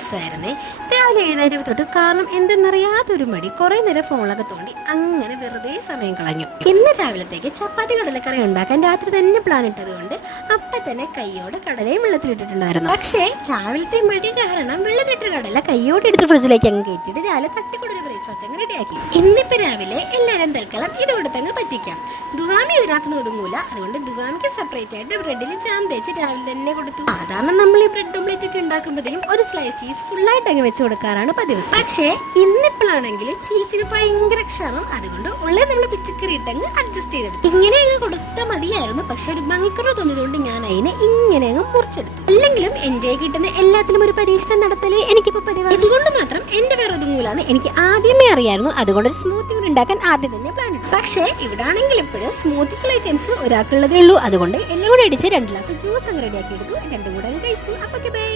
ദിവസമായിരുന്നേ. രാവിലെ എഴുന്നേറ്റ് തൊട്ട് കാരണം എന്തെന്നറിയാത്തൊരു മടി കുറേ നേരം ഫോണിലൊക്കെ തോണ്ടി അങ്ങനെ വെറുതെ സമയം കളഞ്ഞു. ഇന്ന് രാവിലത്തേക്ക് ചപ്പാത്തി കടലക്കറി ഉണ്ടാക്കാൻ രാത്രി തന്നെ പ്ലാൻ ഇട്ടത് കൊണ്ട് അപ്പം തന്നെ കയ്യോട് കടലയും വെള്ളത്തിലിട്ടിട്ടുണ്ടായിരുന്നു. പക്ഷേ രാവിലത്തെ മടി കാരണം വെള്ളത്തിലിട്ട കടല കയ്യോട് എടുത്ത് ഫ്രിഡ്ജിലേക്ക് അങ്ങ് കയറ്റിയിട്ട് രാവിലെ തട്ടിക്കൊണ്ടൊരു ബ്രേക്ക്ഫാസ്റ്റ് അങ്ങ് റെഡിയാക്കി. ഇന്നിപ്പോൾ രാവിലെ എല്ലാവരും തൽക്കാലം ഇത് കൊടുത്തങ്ങ് പറ്റിക്കാം. ദുഗാമി ഇതിനകത്തുനിന്ന് ഒതുങ്ങൂല, അതുകൊണ്ട് ദുഗാമിക്ക് സെപ്പറേറ്റ് ആയിട്ട് ബ്രെഡിൽ ജാം തേച്ച് രാവിലെ തന്നെ കൊടുത്തു. സാധാരണ നമ്മൾ ഈ ബ്രെഡ് ഓംലെറ്റ് ഒക്കെ ഉണ്ടാക്കുമ്പോഴത്തേക്കും ഒരു സ്ലൈസ് ചീസ് ഫുള്ളായിട്ട് അങ്ങ് വെച്ച് കൊടുക്കാറാണ് പതിവ്. പക്ഷേ ഇന്നിപ്പോഴാണെങ്കിൽ ചീസിന് ഭയങ്കര ക്ഷമം, അതുകൊണ്ട് ഉള്ളത് നമ്മൾ പിച്ചക്കറി ഇട്ടങ്ങ് അഡ്ജസ്റ്റ് ചെയ്തെടുത്തു. ഇങ്ങനെ അങ്ങ് കൊടുത്താൽ മതിയായിരുന്നു, പക്ഷെ ഒരു ഭംഗിക്കുറവ് തോന്നിയതുകൊണ്ട് ഞാൻ അതിനെ ഇങ്ങനെ അങ്ങ് മുറിച്ചെടുത്തു. അല്ലെങ്കിലും എൻ്റെ കിട്ടുന്ന എല്ലാത്തിലും ഒരു പരീക്ഷണം നടത്തലേ എനിക്കിപ്പോൾ പതിവ്. ഇതുകൊണ്ട് മാത്രം എൻ്റെ വേറെ ഒതുങ്ങൂലാന്ന് എനിക്ക് ആദ്യമേ അറിയായിരുന്നു. അതുകൊണ്ട് ഒരു സ്മൂത്തി കൂടി ഉണ്ടാക്കാൻ ആദ്യം തന്നെ പ്ലാൻ ഇട്ടു. പക്ഷേ ഇവിടെ ആണെങ്കിൽ ഇപ്പോഴും സ്മൂത്തി ഐറ്റംസ് ഒരാൾക്കുള്ളതേ ഉള്ളൂ. അതുകൊണ്ട് എല്ലാം കൂടെ അടിച്ച് 2 ഗ്ലാസ് ജ്യൂസ് അങ്ങ് റെഡിയാക്കി എടുത്തു. രണ്ടും കൂടെ അങ്ങ് കഴിച്ചു. അപ്പോൾ ബൈ.